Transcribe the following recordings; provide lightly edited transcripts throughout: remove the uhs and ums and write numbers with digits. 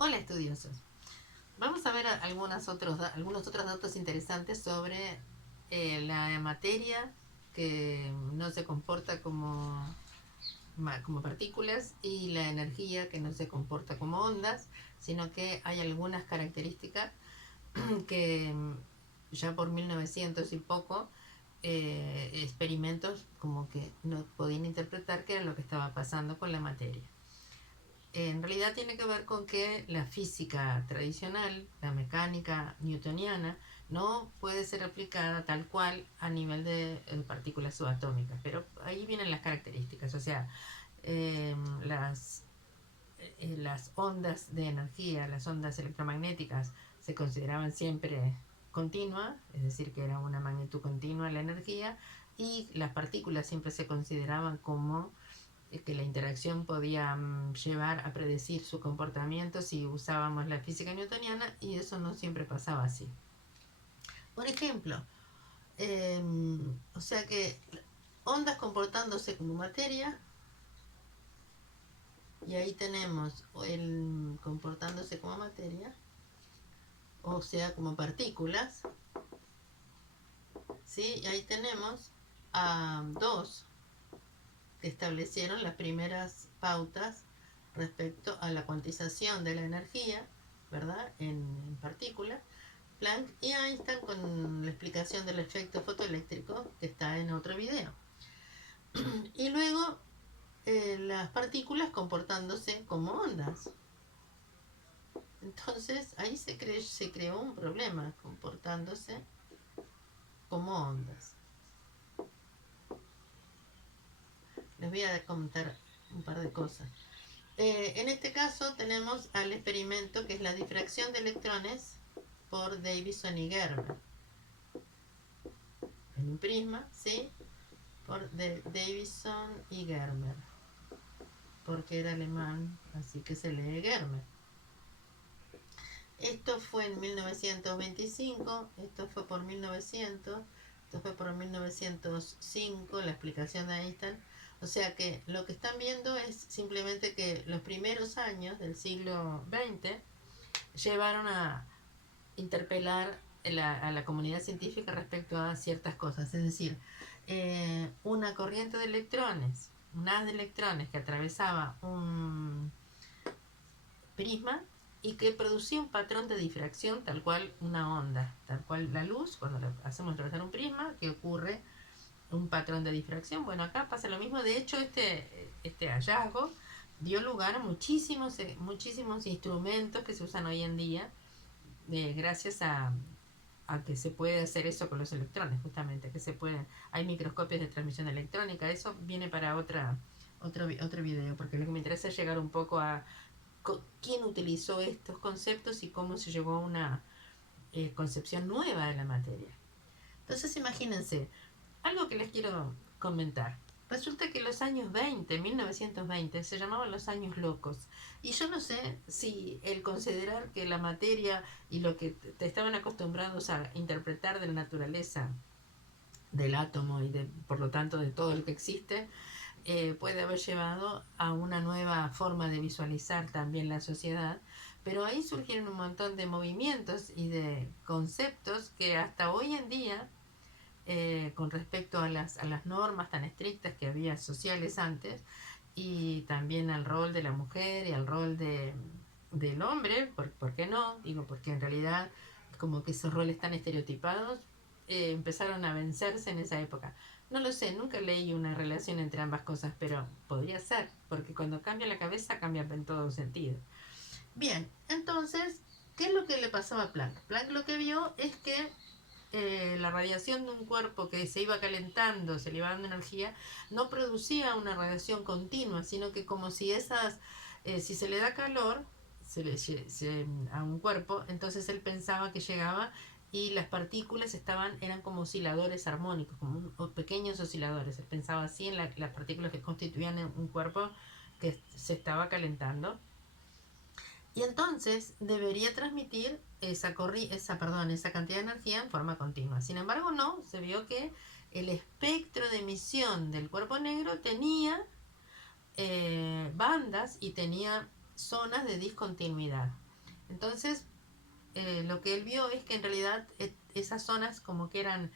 Hola estudiosos. Vamos a ver algunos otros datos interesantes sobre la materia que no se comporta como partículas y la energía que no se comporta como ondas, sino que hay algunas características que ya por 1900 y poco experimentos como que no podían interpretar qué era lo que estaba pasando con la materia. En realidad tiene que ver con que la física tradicional, la mecánica newtoniana, no puede ser aplicada tal cual a nivel de partículas subatómicas, pero ahí vienen las características, o sea, eh, las, las ondas de energía, las ondas electromagnéticas se consideraban siempre continuas, es decir, que era una magnitud continua la energía, y las partículas siempre se consideraban como que la interacción podía llevar a predecir su comportamiento si usábamos la física newtoniana, y eso no siempre pasaba así. Por ejemplo, eh, o sea que ondas comportándose como materia, y ahí tenemos el comportándose como materia, o sea, como partículas, ¿sí? Y ahí tenemos a dos que establecieron las primeras pautas respecto a la cuantización de la energía, ¿verdad? En partículas, Planck y Einstein, con la explicación del efecto fotoeléctrico que está en otro video. Y luego las partículas comportándose como ondas. Entonces ahí se creó un problema, comportándose como ondas. Les voy a comentar un par de cosas. En este caso tenemos al experimento que es la difracción de electrones por Davison y Germer en un prisma, ¿sí? Por Davison y Germer, porque era alemán, así que se lee Germer. Esto fue en 1925, esto fue por 1900, esto fue por 1905, la explicación de Einstein. O sea que lo que están viendo es simplemente que los primeros años del siglo XX llevaron a interpelar a la comunidad científica respecto a ciertas cosas. Es decir, una corriente de electrones, un haz de electrones que atravesaba un prisma y que producía un patrón de difracción tal cual una onda, tal cual la luz, cuando hacemos atravesar un prisma, que ocurre un patrón de difracción. Bueno, acá pasa lo mismo. De hecho, este hallazgo dio lugar a muchísimos instrumentos que se usan hoy en día, gracias a que se puede hacer eso con los electrones, justamente, que se pueden, hay microscopios de transmisión electrónica. Eso viene para otro video, porque lo que me interesa es llegar un poco a quién utilizó estos conceptos y cómo se llegó a una concepción nueva de la materia. Entonces imagínense, algo que les quiero comentar. Resulta que los años 20, 1920, se llamaban los años locos. Y yo no sé si el considerar que la materia y lo que te estaban acostumbrados a interpretar de la naturaleza del átomo y por lo tanto de todo lo que existe, puede haber llevado a una nueva forma de visualizar también la sociedad. Pero ahí surgieron un montón de movimientos y de conceptos que hasta hoy en día, con respecto a las normas tan estrictas que había sociales antes, y también al rol de la mujer y al rol del hombre, ¿por qué no? Digo, porque en realidad como que esos roles tan estereotipados empezaron a vencerse en esa época. No lo sé, nunca leí una relación entre ambas cosas, pero podría ser, porque cuando cambia la cabeza cambia en todo sentido. Bien, entonces, ¿qué es lo que le pasaba a Planck? Planck lo que vio es que la radiación de un cuerpo que se iba calentando, se le iba dando energía, no producía una radiación continua, sino que como si si se le da calor a un cuerpo, entonces él pensaba que llegaba y las partículas eran como osciladores armónicos, como pequeños osciladores. Él pensaba así en las partículas que constituían un cuerpo que se estaba calentando. Y entonces debería transmitir esa cantidad de energía en forma continua. Sin embargo, no, se vio que el espectro de emisión del cuerpo negro tenía bandas y tenía zonas de discontinuidad. Entonces, lo que él vio es que en realidad esas zonas como que eran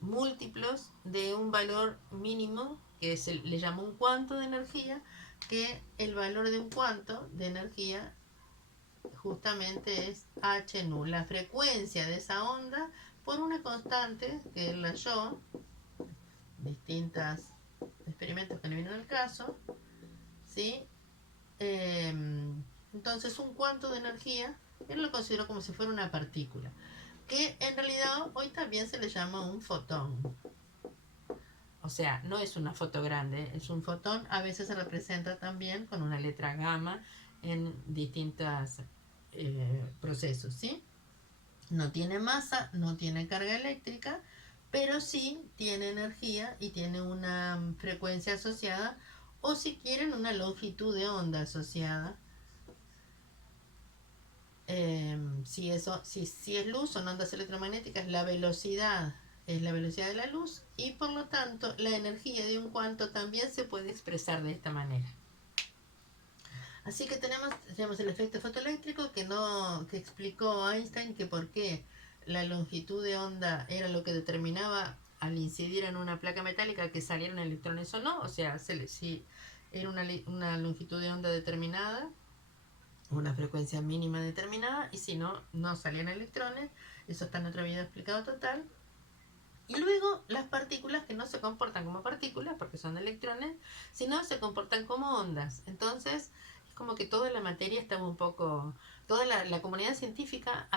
múltiplos de un valor mínimo, que le llamó un cuanto de energía, que el valor de un cuanto de energía justamente es h nu, la frecuencia de esa onda por una constante que él halló, distintas experimentos que le vienen al caso, ¿sí? Eh, entonces un cuanto de energía, él lo consideró como si fuera una partícula, que en realidad hoy también se le llama un fotón. O sea, no es una foto grande, es un fotón. A veces se representa también con una letra gamma en distintos procesos, ¿sí? No tiene masa, no tiene carga eléctrica, pero sí tiene energía y tiene una frecuencia asociada, o si quieren, una longitud de onda asociada. Si es luz, son ondas electromagnéticas, la velocidad es la velocidad de la luz y por lo tanto la energía de un cuanto también se puede expresar de esta manera. Así que tenemos el efecto fotoeléctrico que explicó Einstein, que por qué la longitud de onda era lo que determinaba al incidir en una placa metálica que salieran electrones o no. O sea, si era una longitud de onda determinada, una frecuencia mínima determinada, y si no, no salían electrones. Eso está en otro video explicado total. Y luego las partículas, que no se comportan como partículas porque son electrones, sino se comportan como ondas. Entonces es como que toda la materia estaba un poco, toda la comunidad científica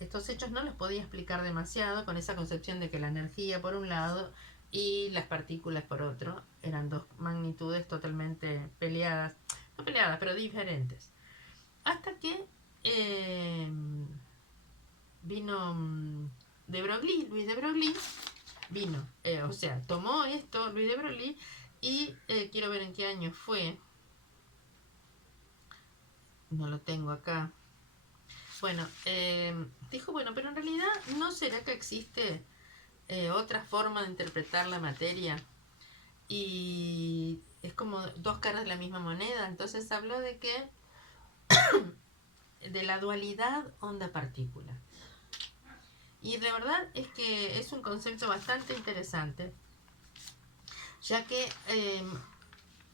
estos hechos no los podía explicar demasiado, con esa concepción de que la energía por un lado y las partículas por otro eran dos magnitudes totalmente peleadas, no peleadas, pero diferentes. Hasta que vino Luis de Broglie vino, o sea, tomó esto Luis de Broglie y quiero ver en qué año fue, no lo tengo acá. Bueno, dijo, bueno, pero en realidad no será que existe otra forma de interpretar la materia y es como dos caras de la misma moneda. Entonces habló de que de la dualidad onda-partícula. Y de verdad es que es un concepto bastante interesante, ya que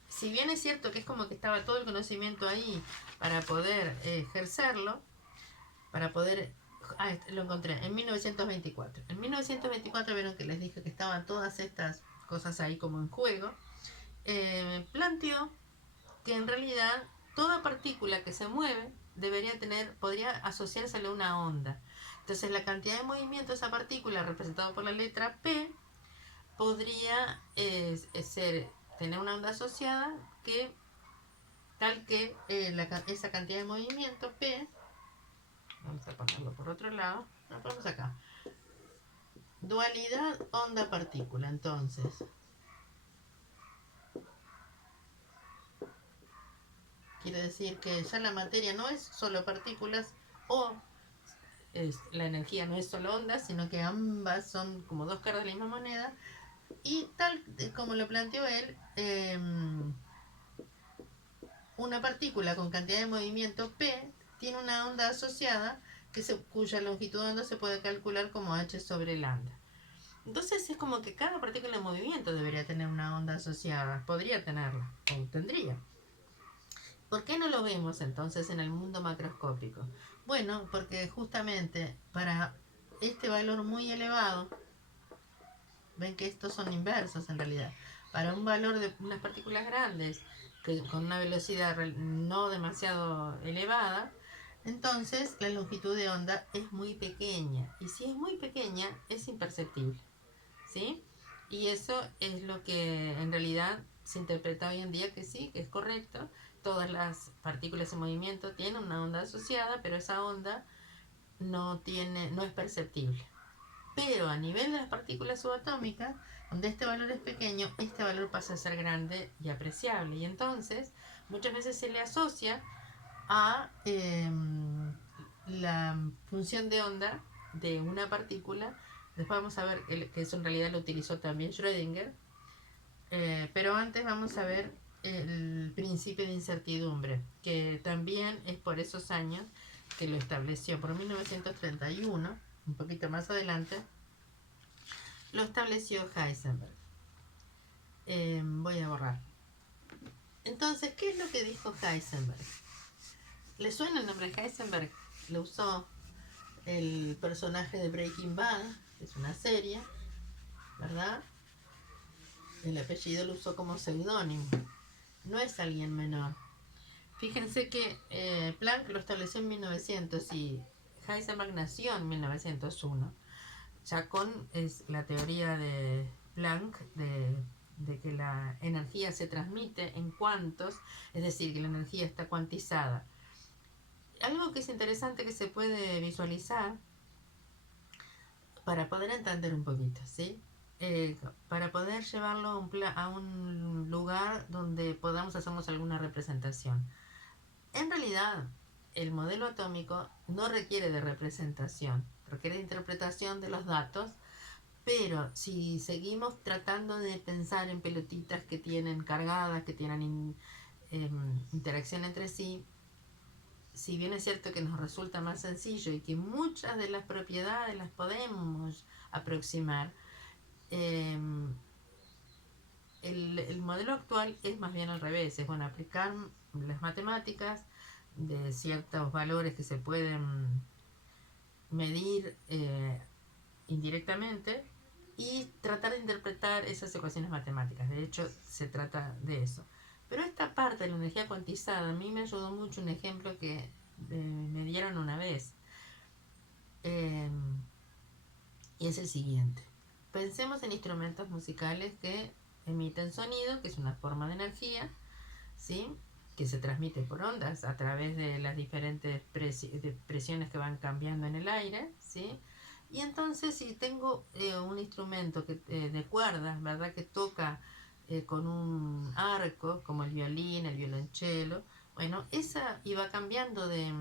si bien es cierto que es como que estaba todo el conocimiento ahí para poder ejercerlo, para poder... lo encontré, en 1924. En 1924 vieron que les dije que estaban todas estas cosas ahí como en juego. Planteó que en realidad toda partícula que se mueve podría asociársele a una onda. Entonces la cantidad de movimiento de esa partícula, representado por la letra P, podría tener una onda asociada que tal que esa cantidad de movimiento P, vamos a ponerlo por otro lado, lo ponemos acá, dualidad onda-partícula. Entonces quiere decir que ya la materia no es solo partículas, o la energía no es solo ondas, sino que ambas son como dos caras de la misma moneda. Y tal como lo planteó él, una partícula con cantidad de movimiento P tiene una onda asociada cuya longitud de onda se puede calcular como h sobre lambda. Entonces es como que cada partícula en movimiento debería tener una onda asociada, podría tenerla, o tendría. ¿Por qué no lo vemos entonces en el mundo macroscópico? Bueno, porque justamente para este valor muy elevado, ven que estos son inversos en realidad, para un valor de unas partículas grandes con una velocidad no demasiado elevada, entonces la longitud de onda es muy pequeña, y si es muy pequeña es imperceptible, ¿sí? Y eso es lo que en realidad se interpreta hoy en día, que sí, que es correcto. Todas las partículas en movimiento tienen una onda asociada, pero esa onda no es perceptible. Pero a nivel de las partículas subatómicas, donde este valor es pequeño, este valor pasa a ser grande y apreciable. Y entonces muchas veces se le asocia a la función de onda de una partícula. Después vamos a ver que eso en realidad lo utilizó también Schrödinger. Pero antes vamos a ver el principio de incertidumbre, que también es por esos años que lo estableció, por 1931, un poquito más adelante, lo estableció Heisenberg. Voy a borrar. Entonces, ¿qué es lo que dijo Heisenberg? ¿Le suena el nombre de Heisenberg? Lo usó el personaje de Breaking Bad, que es una serie, ¿verdad? El apellido lo usó como seudónimo. No es alguien menor. Fíjense que Planck lo estableció en 1900 y Heisenberg nació en 1901. Ya con la teoría de Planck de que la energía se transmite en cuantos, es decir, que la energía está cuantizada. Algo que es interesante que se puede visualizar para poder entender un poquito, ¿sí? Para poder llevarlo a un lugar donde podamos hacernos alguna representación. En realidad, el modelo atómico no requiere de representación, requiere de interpretación de los datos, pero si seguimos tratando de pensar en pelotitas que tienen cargadas, que tienen interacción entre sí, si bien es cierto que nos resulta más sencillo y que muchas de las propiedades las podemos aproximar, el modelo actual es más bien al revés, es bueno aplicar las matemáticas de ciertos valores que se pueden medir indirectamente y tratar de interpretar esas ecuaciones matemáticas. De hecho, se trata de eso. Pero esta parte de la energía cuantizada a mí me ayudó mucho un ejemplo que me dieron una vez. Y es el siguiente. Pensemos en instrumentos musicales que emiten sonido, que es una forma de energía, ¿sí? Que se transmite por ondas a través de las diferentes presiones que van cambiando en el aire, ¿sí? Y entonces si tengo un instrumento de cuerdas, ¿verdad? Que toca con un arco, como el violín, el violonchelo, bueno, esa iba cambiando de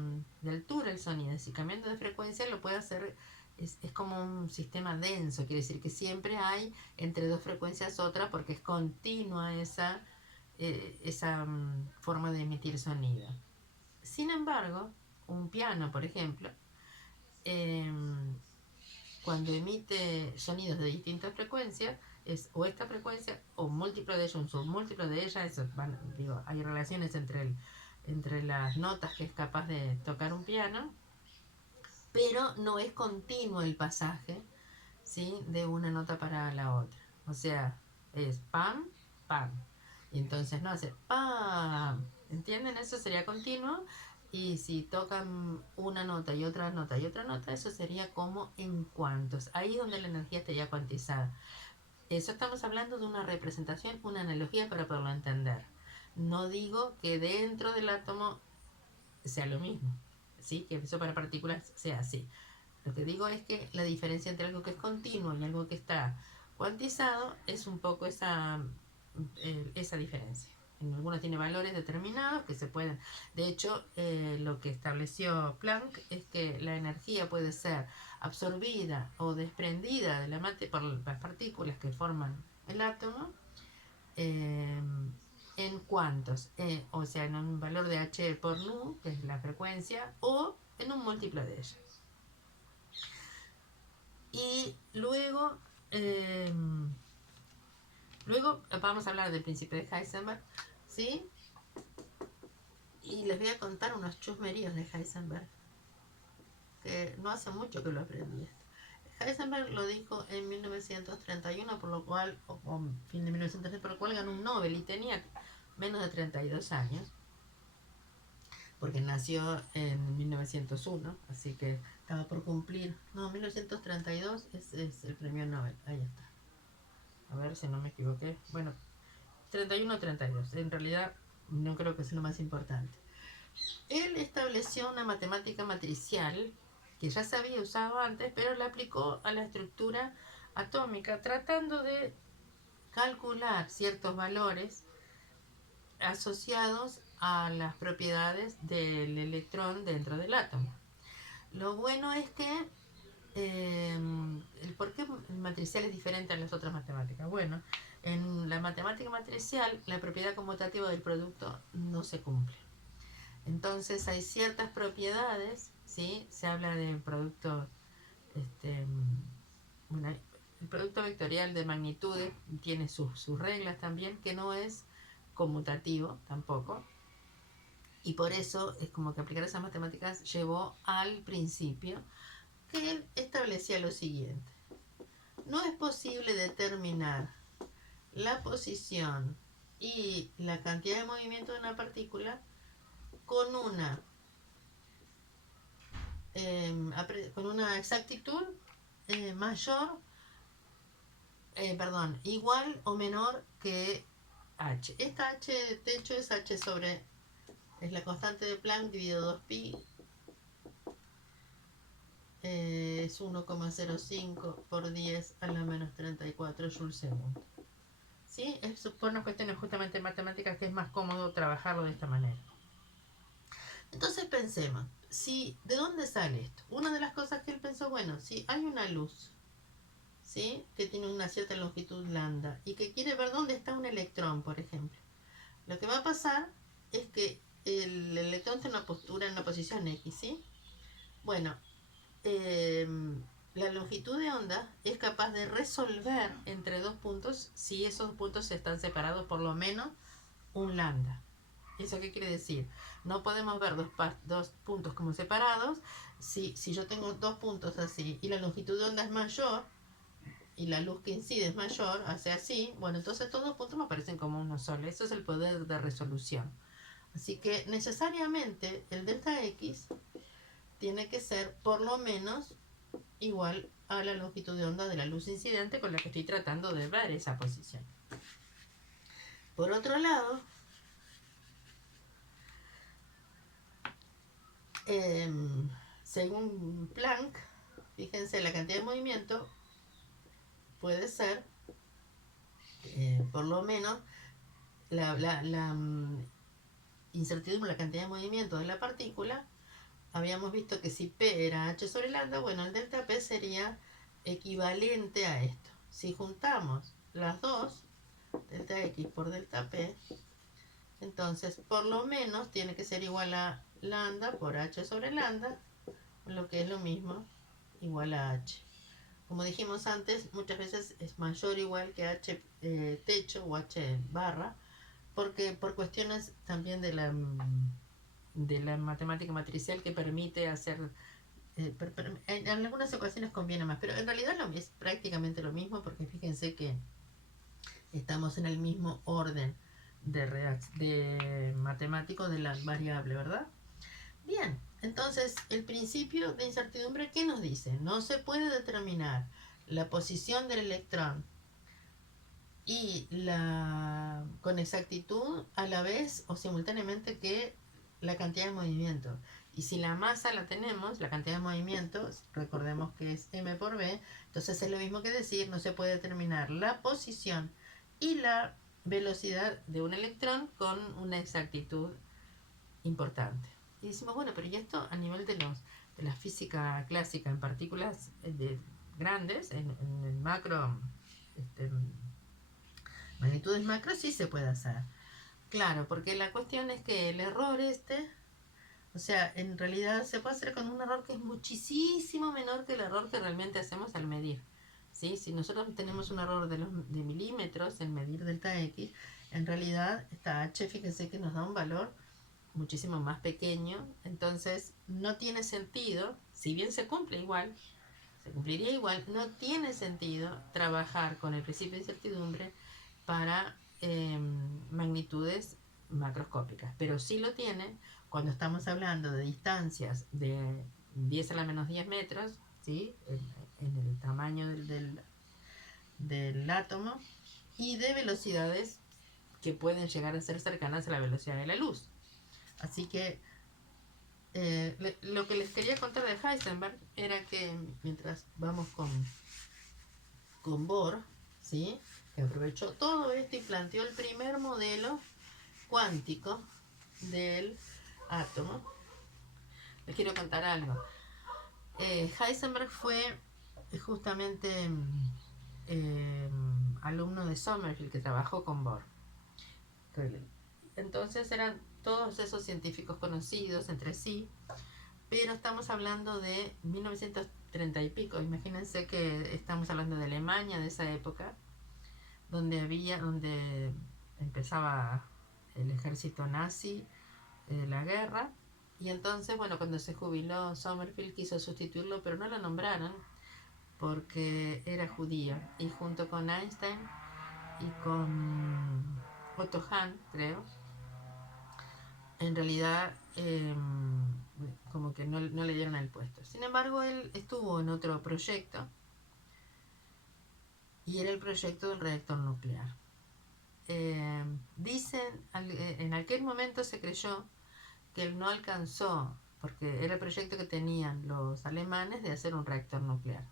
altura el sonido, si cambiando de frecuencia lo puede hacer, es como un sistema denso, quiere decir que siempre hay entre dos frecuencias otra porque es continua esa forma de emitir sonido. Sin embargo, un piano, por ejemplo, cuando emite sonidos de distintas frecuencias, es o esta frecuencia o múltiplo de ellas, un submúltiplo de ellas, hay relaciones entre las notas que es capaz de tocar un piano, pero no es continuo el pasaje, ¿sí? De una nota para la otra. O sea, es pam, pam. Y entonces no hace pam. ¿Entienden? Eso sería continuo. Y si tocan una nota y otra nota y otra nota, eso sería como en cuantos. Ahí es donde la energía estaría cuantizada. Eso estamos hablando de una representación, una analogía para poderlo entender. No digo que dentro del átomo sea lo mismo, ¿sí? Que eso para partículas sea así. Lo que digo es que la diferencia entre algo que es continuo y algo que está cuantizado es un poco esa diferencia. En algunos tiene valores determinados que se pueden. De hecho, lo que estableció Planck es que la energía puede ser absorbida o desprendida de la por las partículas que forman el átomo en cuantos, o sea, en un valor de h por nu, que es la frecuencia, o en un múltiplo de ella. Y luego vamos a hablar del principio de Heisenberg, ¿sí? Y les voy a contar unos chusmeríos de Heisenberg, que no hace mucho que lo aprendí. Heisenberg lo dijo en 1931, por lo cual, o fin de 1930, por lo cual ganó un Nobel y tenía menos de 32 años, porque nació en 1901, así que estaba por cumplir. No, 1932 es el premio Nobel, ahí está. A ver si no me equivoqué. Bueno, 31 o 32. En realidad, no creo que sea lo más importante. Él estableció una matemática matricial que ya se había usado antes, pero la aplicó a la estructura atómica, tratando de calcular ciertos valores asociados a las propiedades del electrón dentro del átomo. Lo bueno es que ¿por qué el matricial es diferente a las otras matemáticas? Bueno, En la matemática matricial, la propiedad conmutativa del producto no se cumple. Entonces hay ciertas propiedades, ¿sí? Se habla de producto, bueno, el producto vectorial de magnitudes tiene sus reglas también, que no es conmutativo tampoco. Y por eso es como que aplicar esas matemáticas llevó al principio que él establecía lo siguiente. No es posible determinar la posición y la cantidad de movimiento de una partícula con una exactitud mayor, igual o menor que h. Esta h de techo es h sobre, es la constante de Planck dividido 2pi, es 1,05 por 10 a la menos 34 joules segundo. ¿Sí? Es por unas cuestiones justamente matemáticas que es más cómodo trabajarlo de esta manera. Entonces pensemos, ¿de dónde sale esto? Una de las cosas que él pensó, bueno, si hay una luz, ¿sí? Que tiene una cierta longitud lambda y que quiere ver dónde está un electrón, por ejemplo. Lo que va a pasar es que el electrón está en una posición X, ¿sí? Bueno, la longitud de onda es capaz de resolver entre dos puntos si esos puntos están separados por lo menos un lambda. ¿Eso qué quiere decir? No podemos ver dos puntos como separados. Si yo tengo dos puntos así y la longitud de onda es mayor y la luz que incide es mayor, hace así, bueno, entonces todos los puntos me aparecen como uno solo. Eso es el poder de resolución. Así que necesariamente el delta X tiene que ser por lo menos igual a la longitud de onda de la luz incidente con la que estoy tratando de ver esa posición. Por otro lado, según Planck, fíjense, la cantidad de movimiento puede ser por lo menos la incertidumbre, la cantidad de movimiento de la partícula. Habíamos visto que si P era h sobre lambda, bueno, el delta P sería equivalente a esto. Si juntamos las dos, delta X por delta P, entonces por lo menos tiene que ser igual a lambda por h sobre lambda, lo que es lo mismo, igual a h. Como dijimos antes, muchas veces es mayor o igual que h techo o h barra, porque por cuestiones también de la matemática matricial que permite hacer, en algunas ocasiones conviene más, pero en realidad es prácticamente lo mismo, porque fíjense que estamos en el mismo orden de matemático de la variable, ¿verdad? Bien, entonces el principio de incertidumbre, ¿qué nos dice? No se puede determinar la posición del electrón y con exactitud a la vez o simultáneamente que la cantidad de movimiento. Y si la masa la tenemos, la cantidad de movimientos, recordemos que es m por b, entonces es lo mismo que decir, no se puede determinar la posición y la velocidad de un electrón con una exactitud importante. Y decimos, bueno, pero ¿y esto a nivel de la física clásica en partículas grandes, en el macro, magnitudes macro, sí se puede hacer? Claro, porque la cuestión es que el error o sea, en realidad se puede hacer con un error que es muchísimo menor que el error que realmente hacemos al medir. ¿Sí? Si nosotros tenemos un error de milímetros en medir delta X, en realidad esta h, fíjense que nos da un valor muchísimo más pequeño, entonces no tiene sentido, si bien se cumpliría igual, no tiene sentido trabajar con el principio de incertidumbre para magnitudes macroscópicas, pero sí lo tiene cuando estamos hablando de distancias de 10 a la menos 10 metros, ¿sí? en el tamaño del átomo, y de velocidades que pueden llegar a ser cercanas a la velocidad de la luz. Así que lo que les quería contar de Heisenberg era que mientras vamos con Bohr, ¿sí? Que aprovechó todo esto y planteó el primer modelo cuántico del átomo, les quiero contar algo. Heisenberg fue justamente alumno de Sommerfeld que trabajó con Bohr. Entonces eran todos esos científicos conocidos entre sí, pero estamos hablando de 1930 y pico. Imagínense que estamos hablando de Alemania de esa época, donde empezaba el ejército nazi, la guerra, y entonces, bueno, cuando se jubiló Sommerfeld quiso sustituirlo, pero no lo nombraron porque era judío, y junto con Einstein y con Otto Hahn, creo, en realidad como que no le dieron el puesto. Sin embargo, él estuvo en otro proyecto, y era el proyecto del reactor nuclear. Dicen, en aquel momento se creyó que él no alcanzó, porque era el proyecto que tenían los alemanes de hacer un reactor nuclear.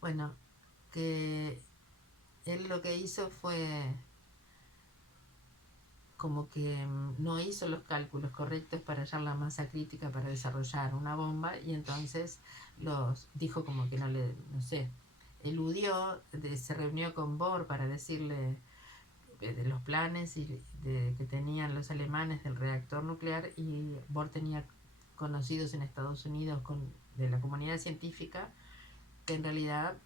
Bueno, que él lo que hizo fue como que no hizo los cálculos correctos para hallar la masa crítica para desarrollar una bomba, y entonces los dijo como que no sé, eludió, se reunió con Bohr para decirle de los planes que tenían los alemanes del reactor nuclear, y Bohr tenía conocidos en Estados Unidos de la comunidad científica que en realidad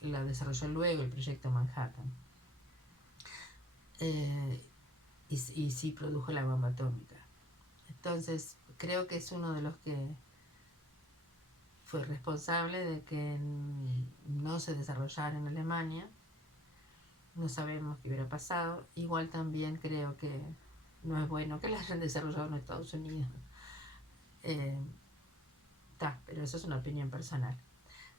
la desarrolló luego el proyecto Manhattan. Y sí produjo la bomba atómica. Entonces creo que es uno de los que fue responsable de que no se desarrollara en Alemania. No sabemos qué hubiera pasado. Igual también creo que no es bueno que la hayan desarrollado en Estados Unidos. Pero eso es una opinión personal.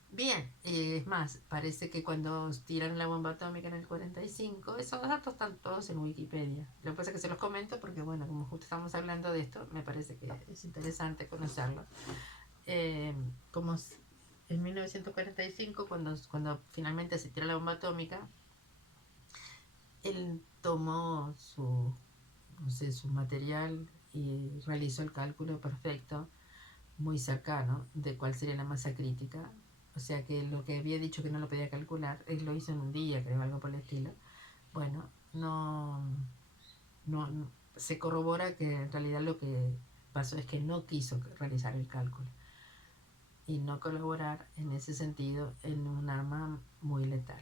Bien, es más, parece que cuando tiraron la bomba atómica en el 45, esos datos están todos en Wikipedia. Lo que pasa es que se los comento porque, bueno, como justo estamos hablando de esto, me parece que es interesante conocerlo. Como en 1945, cuando finalmente se tiró la bomba atómica, él tomó su material y realizó el cálculo perfecto, muy cercano, de cuál sería la masa crítica. O sea que lo que había dicho que no lo podía calcular, él lo hizo en un día, creo, algo por el estilo. Bueno, no se corrobora que en realidad lo que pasó es que no quiso realizar el cálculo y no colaborar en ese sentido en un arma muy letal.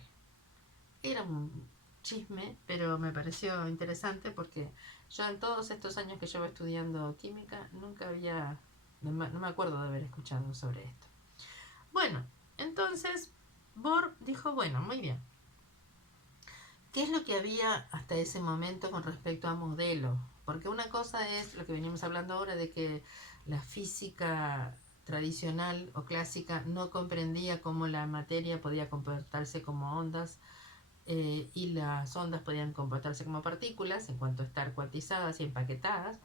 Era un chisme, pero me pareció interesante porque yo en todos estos años que llevo estudiando química nunca había, no me acuerdo de haber escuchado sobre esto. Bueno, entonces Bohr dijo, bueno, muy bien, ¿qué es lo que había hasta ese momento con respecto a modelos? Porque una cosa es lo que venimos hablando ahora, de que la física tradicional o clásica no comprendía cómo la materia podía comportarse como ondas, y las ondas podían comportarse como partículas en cuanto a estar cuantizadas y empaquetadas.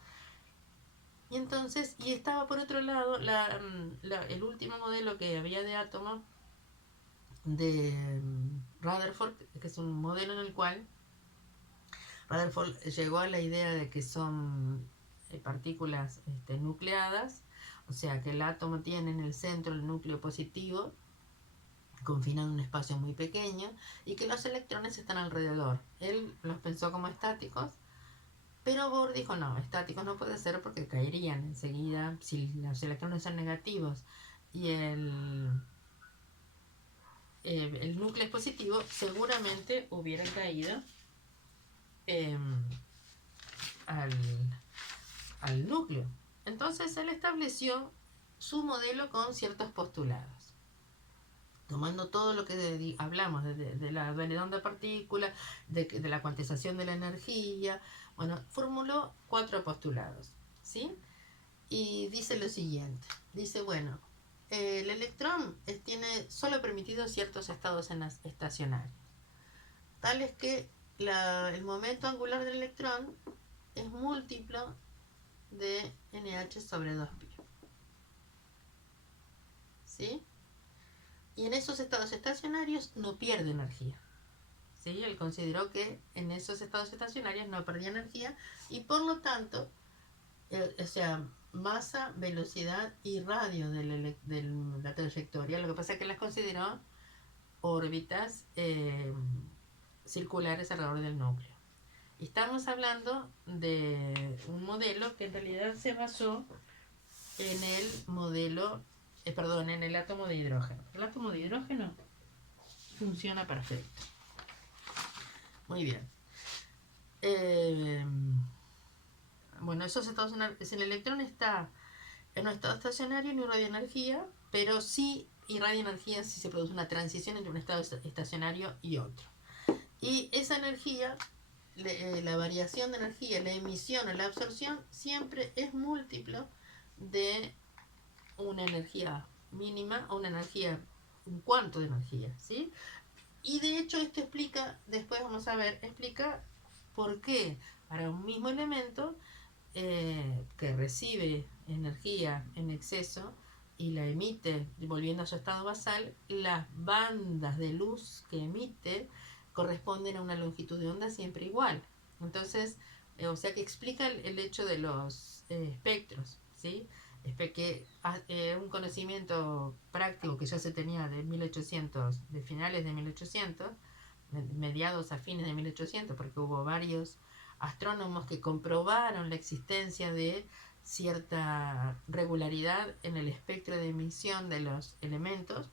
Y entonces, y estaba por otro lado el último modelo que había de átomo de Rutherford, que es un modelo en el cual Rutherford llegó a la idea de que son partículas nucleadas, o sea que el átomo tiene en el centro el núcleo positivo, confinado en un espacio muy pequeño, y que los electrones están alrededor. Él los pensó como estáticos, pero Bohr dijo, no, estáticos no puede ser porque caerían enseguida. Si los electrones son negativos y el núcleo es positivo, seguramente hubieran caído al núcleo. Entonces él estableció su modelo con ciertos postulados, tomando todo lo que hablamos de la dualidad onda-partícula, de la cuantización de la energía. Bueno, formuló 4 postulados, ¿sí? Y dice lo siguiente, dice, bueno, el electrón tiene solo permitidos ciertos estados estacionarios, tales que el momento angular del electrón es múltiplo de NH sobre 2pi, ¿sí? Y en esos estados estacionarios no pierde energía, ¿sí? Él consideró que en esos estados estacionarios no perdía energía, y por lo tanto, o sea, masa, velocidad y radio de la trayectoria. Lo que pasa es que las consideró órbitas circulares alrededor del núcleo. Estamos hablando de un modelo que en realidad se basó en el modelo, en el átomo de hidrógeno. El átomo de hidrógeno funciona perfecto. Muy bien. Bueno, esos estados, si el electrón está en un estado estacionario, no irradia energía, pero sí irradia energía si se produce una transición entre un estado estacionario y otro. Y esa energía, la variación de energía, la emisión o la absorción, siempre es múltiplo de una energía mínima o una energía, un cuanto de energía, ¿sí? Y de hecho esto explica, después vamos a ver, explica por qué para un mismo elemento que recibe energía en exceso y la emite volviendo a su estado basal, las bandas de luz que emite corresponden a una longitud de onda siempre igual. Entonces, o sea que explica el hecho de los espectros, ¿sí? Que un conocimiento práctico que ya se tenía de 1800, de finales de 1800, mediados a fines de 1800, porque hubo varios astrónomos que comprobaron la existencia de cierta regularidad en el espectro de emisión de los elementos,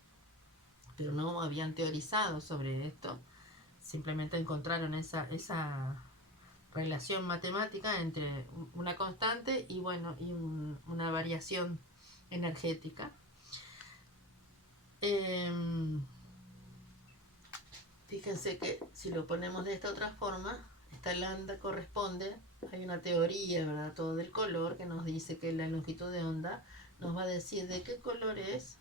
pero no habían teorizado sobre esto, simplemente encontraron esa relación matemática entre una constante y una variación energética. Fíjense que si lo ponemos de esta otra forma, esta lambda corresponde, hay una teoría, ¿verdad? Todo del color que nos dice que la longitud de onda nos va a decir de qué color es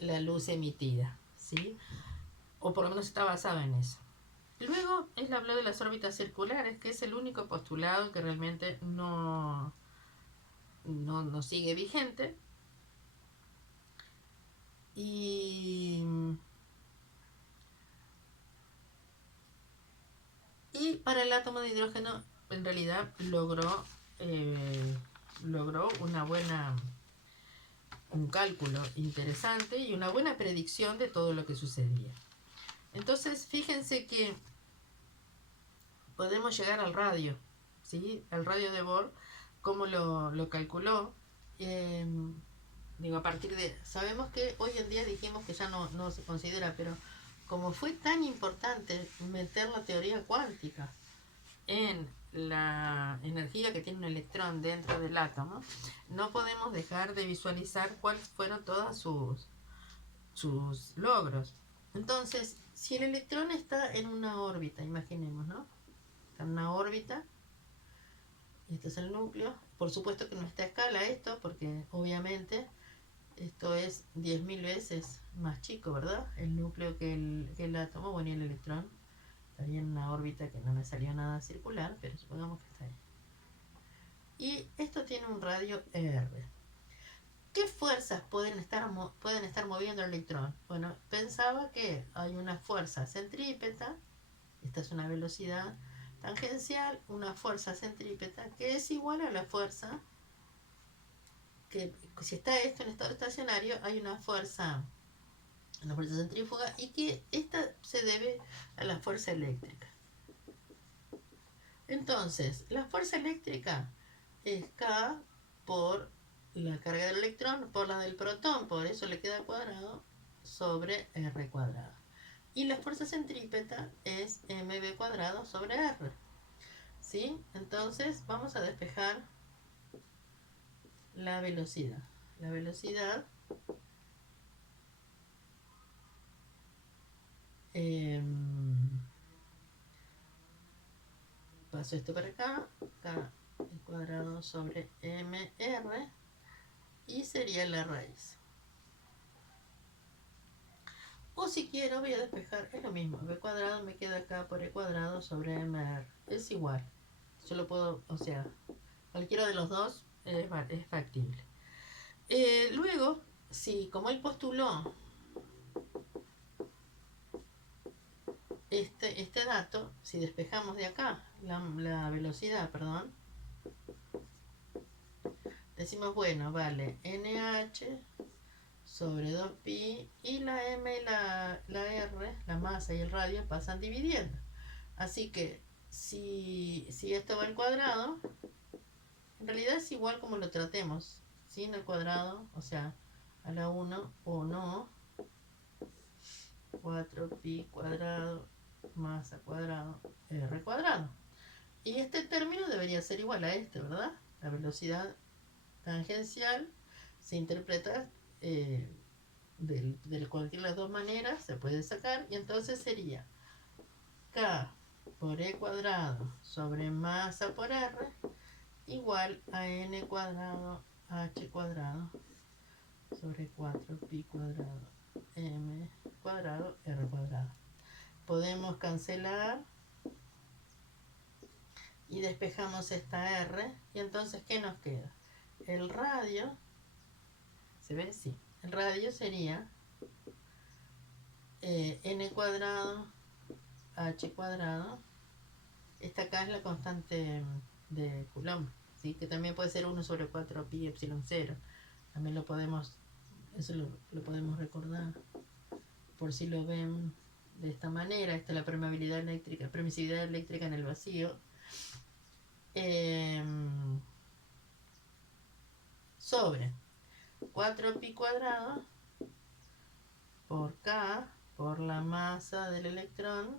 la luz emitida, ¿sí? O por lo menos está basada en eso. Luego él habló de las órbitas circulares, que es el único postulado que realmente no sigue vigente. Y para el átomo de hidrógeno en realidad logró un cálculo interesante y una buena predicción de todo lo que sucedía. Entonces fíjense que podemos llegar al radio, ¿sí? El radio de Bohr, cómo lo calculó. A partir de... Sabemos que hoy en día dijimos que ya no se considera, pero como fue tan importante meter la teoría cuántica en la energía que tiene un electrón dentro del átomo, no podemos dejar de visualizar cuáles fueron todos sus logros. Entonces, si el electrón está en una órbita, imaginemos, ¿no? Está en una órbita, y este es el núcleo. Por supuesto que no está a escala esto, porque obviamente esto es 10.000 veces más chico, ¿verdad? El núcleo que el átomo, bueno, y el electrón estaría en una órbita que no me salió nada circular, pero supongamos que está ahí. Y esto tiene un radio R. ¿Qué fuerzas pueden estar moviendo el electrón? Bueno, pensaba que hay una fuerza centrípeta, esta es una velocidad tangencial, una fuerza centrípeta que es igual a la fuerza que, si está esto en estado estacionario, hay una fuerza centrífuga y que esta se debe a la fuerza eléctrica. Entonces, la fuerza eléctrica es K por la carga del electrón por la del protón, por eso le queda cuadrado sobre R cuadrado. Y la fuerza centrípeta es mv cuadrado sobre R. ¿Sí? Entonces vamos a despejar la velocidad. La velocidad paso esto para acá, K cuadrado sobre mr y sería la raíz. O si quiero voy a despejar, es lo mismo, b cuadrado me queda acá por e cuadrado sobre mr, es igual. Yo lo puedo, o sea, cualquiera de los dos es factible. Luego, si como él postuló este dato, si despejamos de acá la velocidad, perdón, decimos, bueno, vale, NH sobre 2pi, y la m y la r, la masa y el radio, pasan dividiendo. Así que si esto va al cuadrado, en realidad es igual como lo tratemos, sin el cuadrado, o sea, a la 1 o no, 4pi cuadrado masa cuadrado r cuadrado. Y este término debería ser igual a este, ¿verdad? La velocidad tangencial se interpreta de cualquiera de las dos maneras, se puede sacar, y entonces sería k por e cuadrado sobre masa por r igual a n cuadrado h cuadrado sobre 4pi cuadrado m cuadrado r cuadrado. Podemos cancelar y despejamos esta r, y entonces ¿qué nos queda? El radio, ¿se ve? Sí. El radio sería n cuadrado h cuadrado. Esta acá es la constante de Coulomb, ¿sí? Que también puede ser 1 sobre 4 pi epsilon 0. También lo podemos, eso lo podemos recordar por si lo ven de esta manera. Esta es la permeabilidad eléctrica, permisividad eléctrica en el vacío. Sobre 4pi cuadrado por k por la masa del electrón